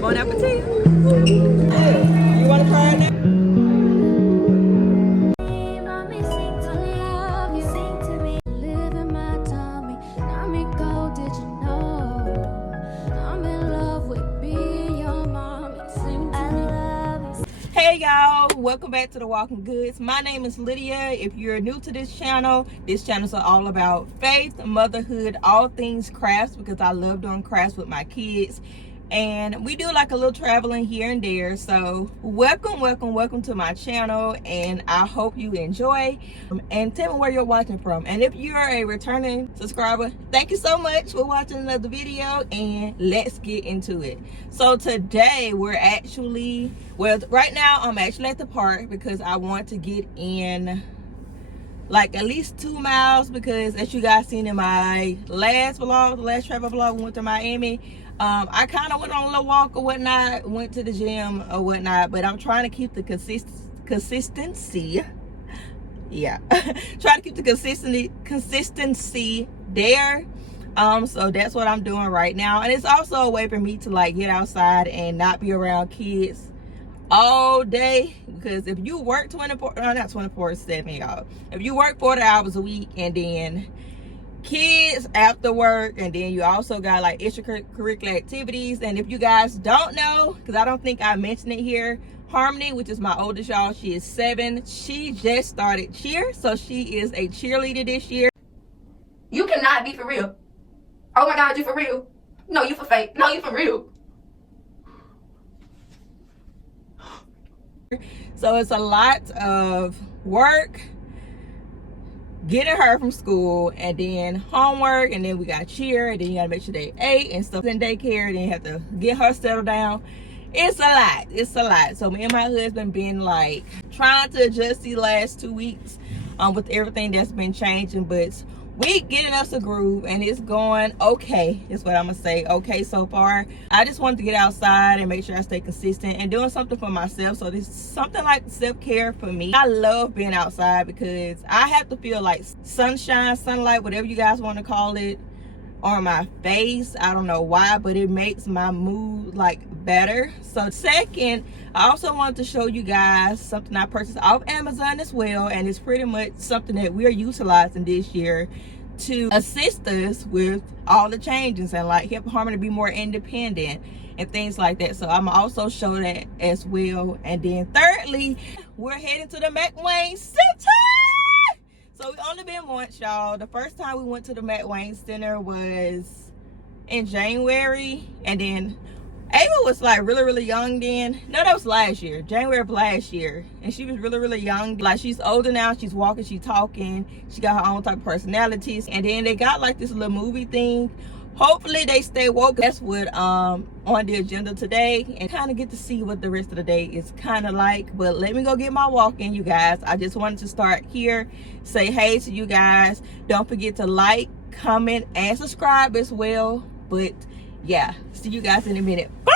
Bon appetit. You want to try it now? Hey y'all, welcome back to the Walking Goods. My name is Lydia. If you're new to this channel is all about faith, motherhood, all things crafts, because I love doing crafts with my kids, and we do like a little traveling here and there. So welcome to my channel, and I hope you enjoy. And tell me where you're watching from, and if you're a returning subscriber, thank you so much for watching another video, and let's get into it. So today we're actually, well, right now I'm actually at the park because I want to get in like at least 2 miles, because as you guys seen in my last vlog, the last travel vlog, we went to Miami. I kind of went on a little walk or whatnot, went to the gym or whatnot, but I'm trying to keep the consistency. Yeah, try to keep the consistency there. So that's what I'm doing right now, and it's also a way for me to like get outside and not be around kids all day, because if you work 24/7, y'all, if you work 40 hours a week and then kids after work, and then you also got like extracurricular activities. And if you guys don't know, because I don't think I mentioned it here, Harmony, which is my oldest, y'all, she is 7. She just started cheer, so she is a cheerleader this year. You cannot be for real. Oh my God, you for real? No, you for fake. No, you for real. So it's a lot of work getting her from school, and then homework, and then we got cheer, and then you gotta make sure they ate and stuff in daycare, and then you have to get her settled down. It's a lot. So me and my husband been like trying to adjust these last 2 weeks with everything that's been changing, but we getting us a groove, and it's going okay, is what I'm gonna say. Okay so far. I just wanted to get outside and make sure I stay consistent and doing something for myself. So this is something like self-care for me. I love being outside because I have to feel like sunshine, sunlight, whatever you guys want to call it, on my face. I don't know why, but it makes my mood like better. So second, I also wanted to show you guys something I purchased off Amazon as well, and it's pretty much something that we're utilizing this year to assist us with all the changes and like help Harmony be more independent and things like that. So I'm also show that as well. And then thirdly, we're heading to the Mcwane Center. So we only been once, y'all. The first time we went to the Mcwane Center was in January, and then Ava was like really young then. No, that was last year, January of last year, and she was really young. Like, she's older now, she's walking, she's talking, she got her own type of personalities. And then they got like this little movie thing. Hopefully they stay woke. That's what on the agenda today, and kind of get to see what the rest of the day is kind of like. But let me go get my walk in, you guys. I just wanted to start here, say hey to you guys. Don't forget to like, comment, and subscribe as well. But yeah, see you guys in a minute. Bye.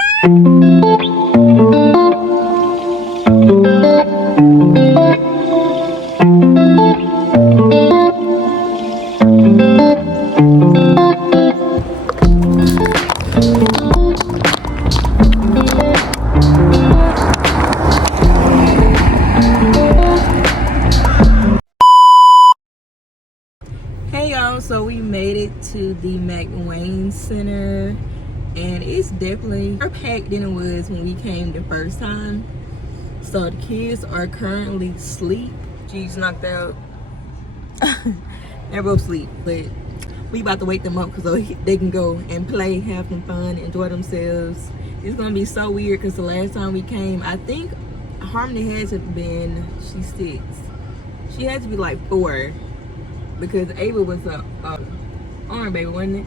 Hey y'all, so we made it to the Mcwane Center, and it's definitely more packed than it was when we came the first time. So the kids are currently asleep. She's knocked out. They're both asleep, but we about to wake them up so they can go and play, have some fun, enjoy themselves. It's gonna be so weird because the last time we came, I think Harmony had to have been, she's 6. She had to be like 4, because Ava was a arm baby, wasn't it?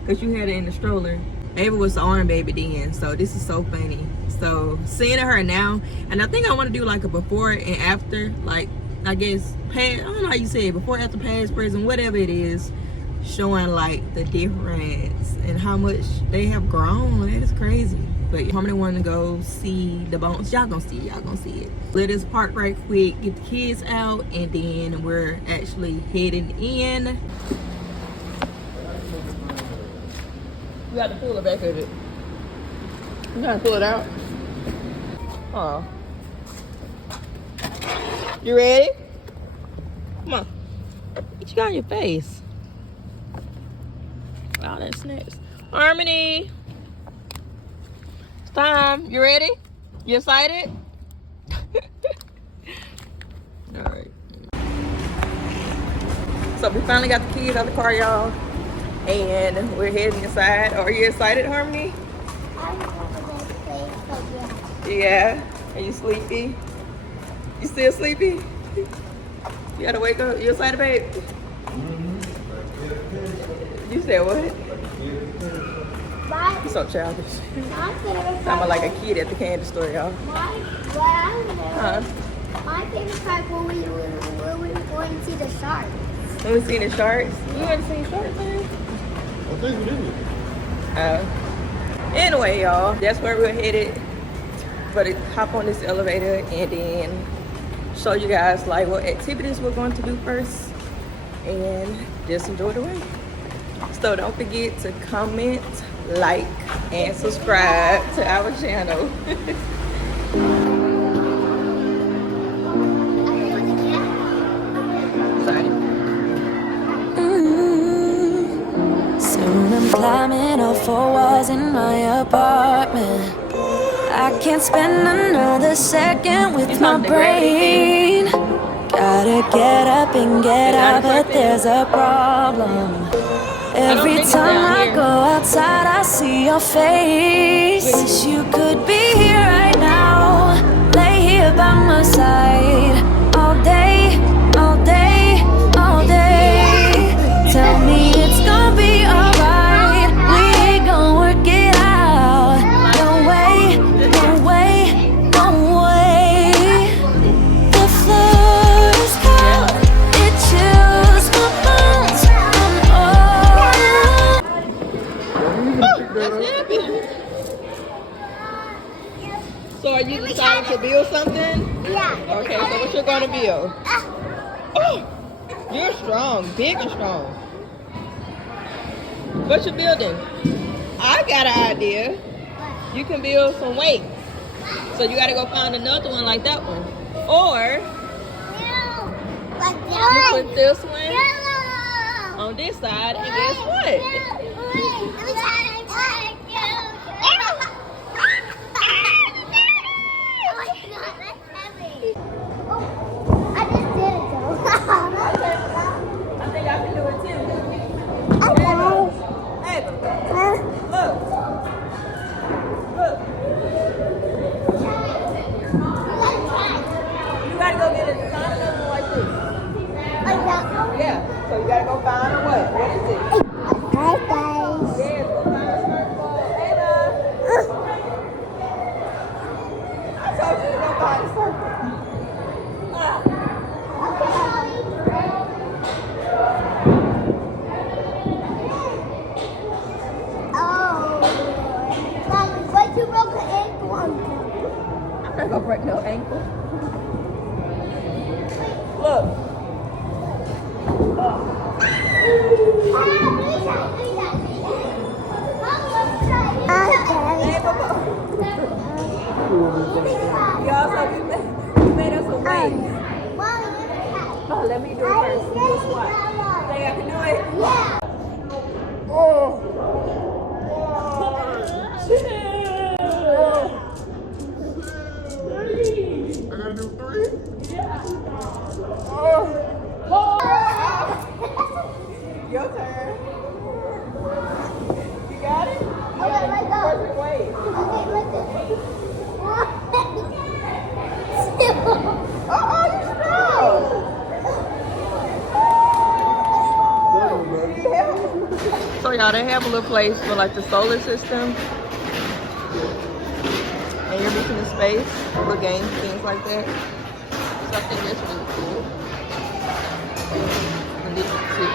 Because you had it in the stroller. Ava was the arm baby then, so this is so funny. So seeing her now, and I think I want to do like a before and after, like I guess past, I don't know how you say it, before, after, past, present, whatever it is, showing like the difference and how much they have grown. That is crazy. But Harmony wanted to go see the bones. Y'all gonna see it. Let us park right quick, get the kids out, and then we're actually heading in. We got to pull the back of it. You gotta pull it out. Oh. You ready? Come on. What you got on your face? Wow, that's next. Harmony. It's time. You ready? You excited? All right. So we finally got the keys out the car, y'all. And we're heading inside. Are you excited, Harmony? I'm going to play so Yeah. Are you sleepy? You still sleepy? You gotta wake up. You excited, babe? You said what? My, You're so childish. my favorite Sound like a kid at the candy store, y'all. Huh? My favorite part when we were going to see the sharks. When we seen the sharks? You haven't seen sharks, man? I think we did. Anyway, y'all, that's where we're headed. But hop on this elevator and then show you guys like what activities we're going to do first and just enjoy the way. So don't forget to comment, like, and subscribe to our channel. Soon I'm climbing all four walls in my apartment. I can't spend another second with my brain. Gotta get up and get out, but there's a problem. Every time I go outside, I see your face. Wish you could be here right now, lay here by my side, all day, all day, all day. Tell me it's gonna be alright, we ain't gonna work it out. No way, no way, no way. The floor is cold, it chills my bones. So are you deciding to build something? Yeah. Okay, so what you gonna build? Oh, you're strong, big and strong. What you building? I got an idea. You can build some weights. So you gotta go find another one like that one. Or you put this one on this side and guess what? I just did it though. I think I can do it too. Hey, look. Look. You gotta go get it. Find another one like this. Yeah. So you gotta go find a what? What is it? Hi guys. Yes, go find a circle. Anna. I told you to go find a circle. But you broke an ankle on me. I'm not gonna break no ankle. Look. You also you made us a weight. Oh, let me do it first. Do a squat. Think I can do it? Yeah. I gotta do 3? Your turn. You got it? Okay, let's go. Perfect weight. Okay, let's go. Oh, you're strong. So y'all, they have a little place for like the solar system. And you're missing the space, little games, things like that. So I think that's really cool. And this is too.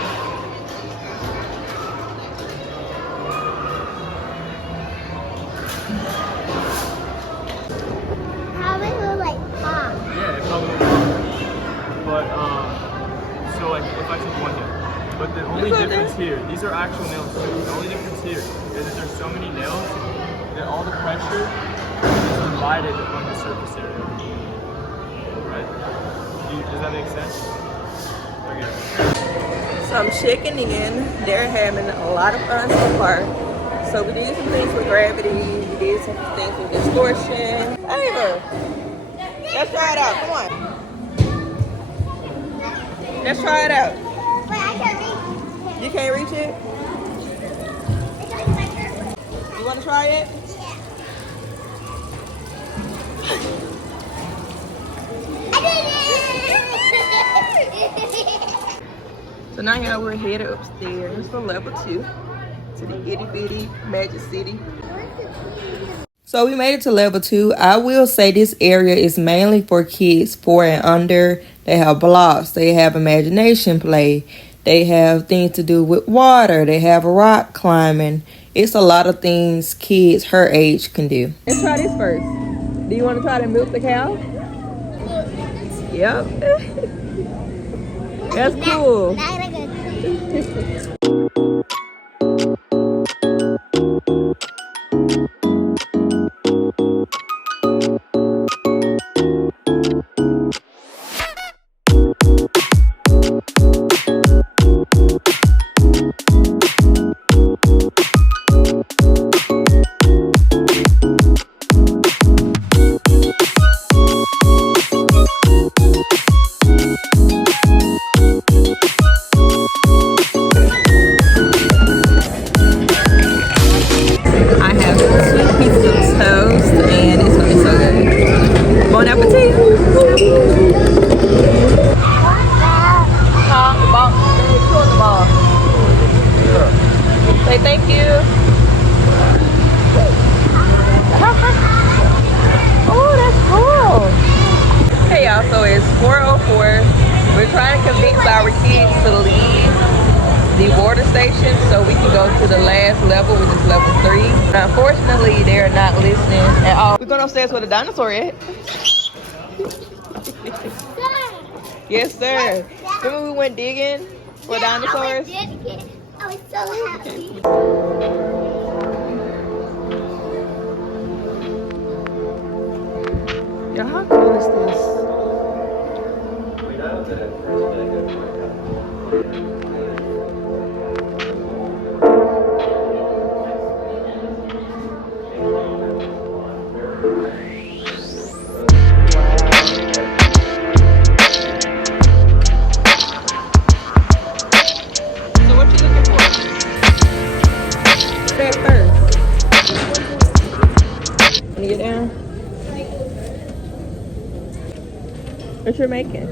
How it look like pop? Yeah, it's probably but so like if I took one hit. But the only difference here, these are actual nails too. The only difference here is that there's so many nails that all the pressure is divided on the surface area. Right? Does that make sense? Okay. So I'm checking in. They're having a lot of fun so far. So we did some things with gravity. We did some things with distortion. Ava, let's try it out. Come on. Let's try it out. Wait, I can't reach. You can't reach it? You want to try it? So now y'all, we're headed upstairs for level 2 to the itty bitty Magic City. So we made it to level 2. I will say this area is mainly for kids 4 and under. They have blocks. They have imagination play. They have things to do with water. They have rock climbing. It's a lot of things kids her age can do. Let's try this first. Do you want to try to milk the cow? Yep. That's cool. So it's 4:04. We're trying to convince our kids to leave the water station so we can go to the last level, which is level 3. But unfortunately, they're not listening at all. We're going upstairs where the dinosaur at. Yes, sir. Remember we went digging for dinosaurs? I was so happy. Yeah, how cool is this? So what you looking for? Stay first. Can you get down? What you're making?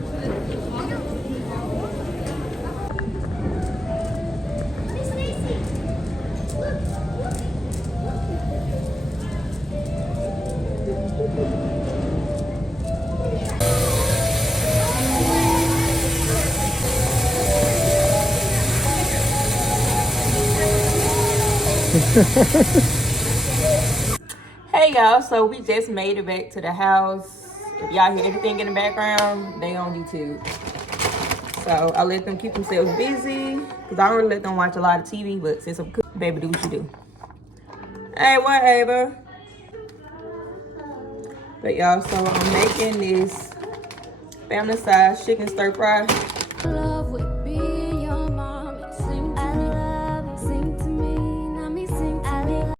Hey y'all, so we just made it back to the house. If y'all hear everything in the background, they on YouTube. So I let them keep themselves busy because I don't really let them watch a lot of TV, but since I'm cooking, baby, do what you do. Hey, what, Ava? But y'all, so I'm making this family size chicken stir fry.